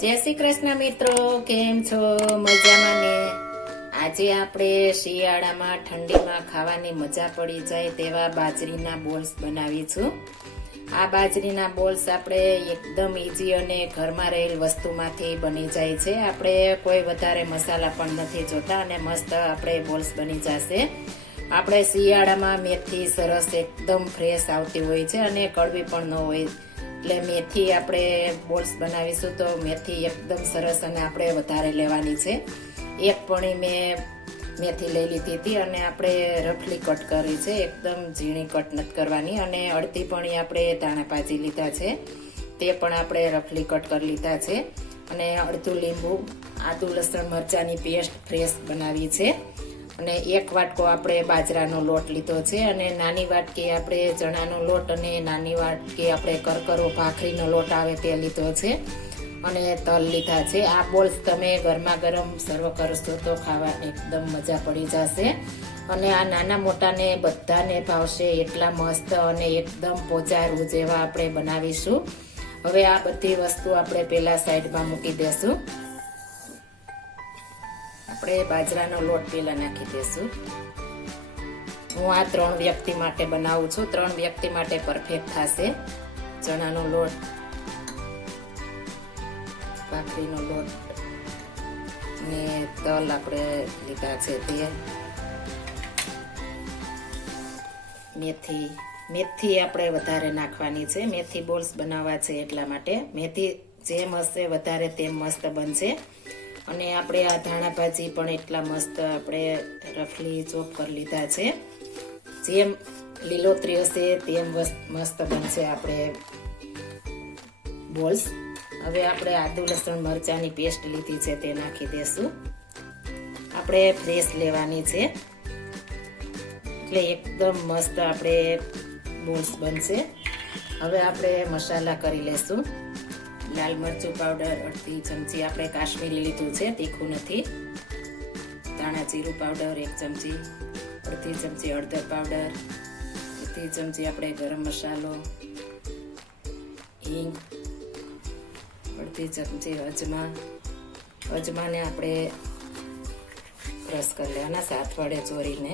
જય શ્રી કૃષ્ણ મિત્રો, કેમ છો? મજામાં ને? આજે આપણે શિયાળામાં ઠંડીમાં ખાવાની મજા પડી જાય તેવા બાજરીના બોલ્સ બનાવીશું. આ બાજરીના બોલ્સ આપણે એકદમ ઈઝી અને ઘરમાં રહેલ વસ્તુમાંથી બની જાય છે. આપણે કોઈ વધારે મસાલા પણ નથી જોતા અને મસ્ત આપણે બોલ્સ બની જશે. આપણે શિયાળામાં મેથી સરસ એકદમ ફ્રેશ આવતી હોય છે અને કડવી પણ ન હોય, એટલે મેથી આપણે બોલ્સ બનાવીશું તો મેથી એકદમ સરસ અને આપણે વધારે લેવાની છે. એક પણી મેં મેથી લઈ લીધી હતી અને આપણે રફલી કટ કરી છે, એકદમ ઝીણી કટ નથી કરવાની. અને અડધી પણી આપણે ધાણા ભાજી લીધા છે, તે પણ આપણે રફલી કટ કરી લીધા છે. અને અડધું લીંબુ, આદુ લસણ મરચાંની પેસ્ટ ફ્રેશ બનાવી છે. અને એક વાટકો આપણે બાજરાનો લોટ લીધો છે અને નાની વાટકી આપણે ચણાનો લોટ અને નાની વાટકી આપણે કરકરો ભાખરીનો લોટ આવે તે લીધો છે. અને તલ લીધા છે. આ બોલ્સ તમે ગરમા ગરમ સર્વ કરશો તો ખાવા એકદમ મજા પડી જશે. અને આ નાના મોટાને બધાને ભાવશે એટલા મસ્ત અને એકદમ પોચારું જેવા આપણે બનાવીશું. હવે આ બધી વસ્તુ આપણે પહેલા સાઈડમાં મૂકી દેશું. આપણે બાજરાનો લોટ પેલા નાખી દેશું. હું આ 3 વ્યક્તિ માટે બનાવું છું. 3 વ્યક્તિ માટે પરફેક્ટ થશે. ચણાનો લોટ, ભાખરીનો લોટ ને તલ આપણે લીધા છે, તે મેથી આપણે વધારે નાખવાની છે. મેથી બોલ્સ બનાવવા છે એટલા માટે મેથી જેમ હશે વધારે તેમ મસ્ત બનશે. અને આપણે આ ધાણા ભાજી પણ એટલા મસ્ત આપણે રફલી ચોપ કરી લીધા છે. જેમ લીલોતરી હશે તેમ મસ્ત બનશે આપણે બોલ્સ. હવે આપણે આદુ લસણ મરચાંની પેસ્ટ લીધી છે તે નાખી દેશું. આપણે ફ્રેશ લેવાની છે એટલે એકદમ મસ્ત આપણે બોલ્સ બનશે. હવે આપણે મસાલા કરી લેશું. લાલ મરચું પાવડર અડધી ચમચી આપણે કાશ્મીરી લીધું છે, તીખું નથી. ધાણા જીરું પાવડર 1 ચમચી, અડધી ચમચી હળદર પાવડર, અડધી ચમચી આપણે ગરમ મસાલો, હિંગ, અડધી ચમચી અજમાને આપણે ક્રશ કરી લેવાના સાથ વડે ચોરીને.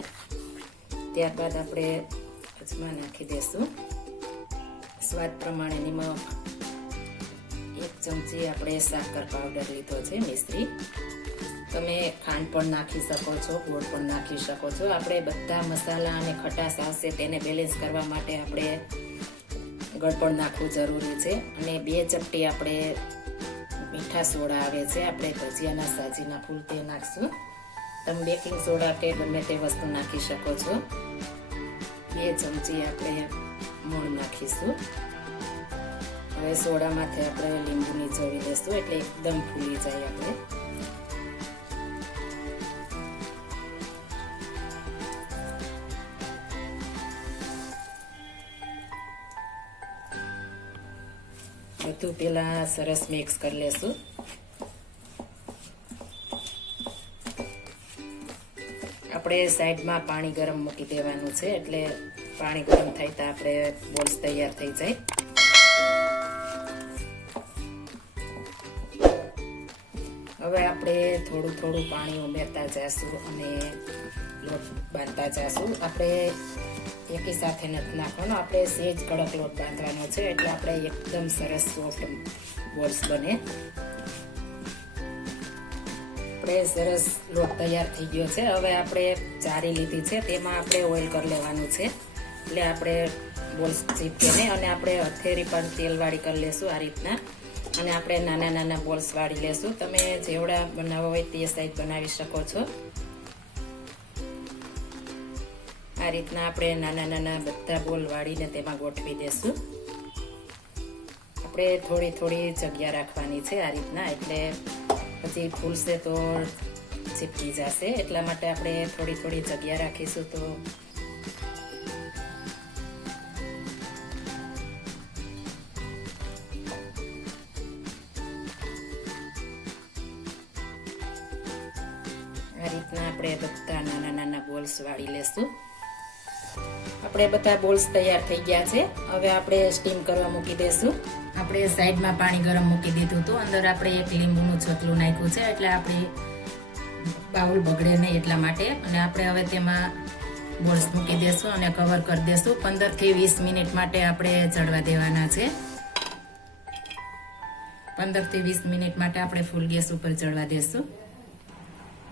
ત્યારબાદ આપણે અજમા નાખી દેશું. સ્વાદ પ્રમાણે નિમક, 1 ચમચી આપણે સાકર પાવડર લીધો છે મિશ્રી. તમે ખાંડ પણ નાખી શકો છો, ગોળ પણ નાખી શકો છો. આપણે બધા મસાલા અને ખટાશ આવશે તેને બેલેન્સ કરવા માટે આપણે ગળ પણ નાખવું જરૂરી છે. અને 2 ચપટી આપણે મીઠા સોડા આવે છે, આપણે ભજીયાના સાજીના ફૂલ તે નાખશું. તમે બેકિંગ સોડા કે ગમે તે વસ્તુ નાખી શકો છો. 2 ચમચી આપણે મૂળ નાખીશું. હવે સોડામાંથી આપણે લીંબુ નીચોવી દેશું એટલે એકદમ ફૂલી જાય. આપણે બધું પેલા સરસ મિક્સ કરી લેશું. આપણે સાઈડમાં પાણી ગરમ મૂકી દેવાનું છે એટલે પાણી ગરમ થાય તો આપણે બોલ્સ તૈયાર થઈ જાય. હવે આપણે થોડું પાણી ઉમેરતા જઈશું અને લોટ બાંધતા જઈશું. આપણે એકી સાથે નથી નાખવાનો, આપણે સેજ કડક લોટ બાંધવાનો છે એટલે આપણે એકદમ સરસ સોફ્ટ બોલ્સ બને. આપણે સરસ લોટ તૈયાર થઈ ગયો છે. હવે આપણે જારી લીધી છે, તેમાં આપણે ઓઇલ કરી લેવાનું છે એટલે આપણે બોલ્સ ચીપકે નહીં. અને આપણે હથેળી પણ તેલવાળી કરી લેશું આ રીતના. અને આપણે નાના બોલ્સ વાળી લેશું. તમે જેવડા બનાવવા હોય તે સાઈઝ બનાવી શકો છો. આ રીતના આપણે નાના બધા બોલ વાળીને તેમાં ગોઠવી દેશું. આપણે થોડી જગ્યા રાખવાની છે આ રીતના, એટલે પછી ફૂલશે તો ચીપકી જશે. એટલા માટે આપણે થોડી જગ્યા રાખીશું. તો આ રીતના આપણે બધા નાના બોલ્સ વાળી લેશું. આપણે બધા બોલ્સ તૈયાર થઈ ગયા છે. હવે આપણે સ્ટીમ કરવા મૂકી દેશું. આપણે આપણે સાઈડમાં પાણી ગરમ મૂકી દીધું હતું. અંદર આપણે એક લીંબુનું છોતલું નાખ્યું છે એટલે આપણી બાઉલ બગડે નહીં એટલા માટે. અને આપણે હવે તેમાં બોલ્સ મૂકી દેશું અને કવર કરી દેશું. 15 થી 20 મિનિટ માટે આપણે ચડવા દેવાના છે. 15 થી 20 મિનિટ માટે આપણે ફૂલ ગેસ ઉપર ચડવા દેશું.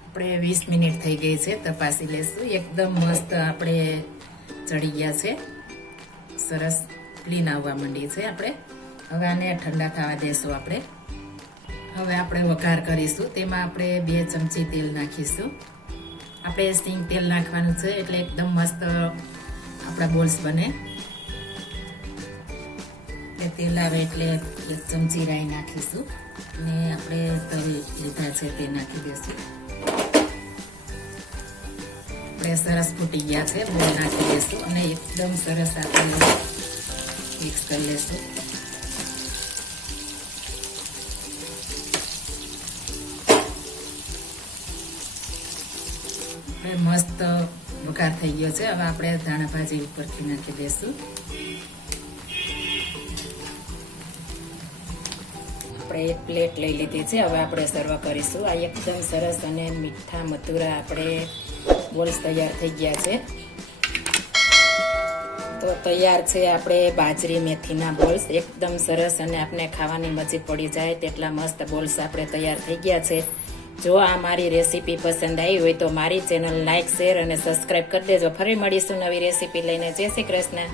આપણે 20 મિનિટ થઈ ગઈ છે, તપાસી લેશું. એકદમ મસ્ત આપણે ચડી ગયા છે, સરસ ક્લીન આવવા માંડી છે. આપણે હવે આને ઠંડા થવા દેશું. હવે આપણે વઘાર કરીશું. તેમાં આપણે 2 ચમચી તેલ નાખીશું. આપણે સિંગ તેલ નાખવાનું છે એટલે એકદમ મસ્ત આપણા બોલ્સ બને. તેલ આવે એટલે 1 ચમચી રાઈ નાખીશું અને આપણે તવી લીધા છે તે નાખી દઈશું. આપણે સરસ ફૂટી ગયા છે, બોલ નાખી દઈશું અને એકદમ સરસ આપણે મિક્સ કરી લેશું. મસ્ત વઘાર થઈ ગયો છે. હવે આપણે ધાણા ભાજી ઉપરથી નાખી દઈશું. આપણે એક પ્લેટ લઈ લીધી છે. હવે આપણે સર્વ કરીશું. આ એકદમ સરસ અને મીઠા મધુરા આપણે બોલ્સ તૈયાર થઈ ગયા છે. તો તૈયાર છે આપણે બાજરી મેથીના બોલ્સ. એકદમ સરસ અને આપણે ખાવાની મજી પડી જાય તેટલા મસ્ત બોલ્સ આપણે તૈયાર થઈ ગયા છે. જો આ મારી રેસીપી પસંદ આવી હોય તો મારી ચેનલ લાઈક, શેર અને સબસ્ક્રાઈબ કરી દેજો. ફરી મળીશું નવી રેસીપી લઈને. જય શ્રી કૃષ્ણ.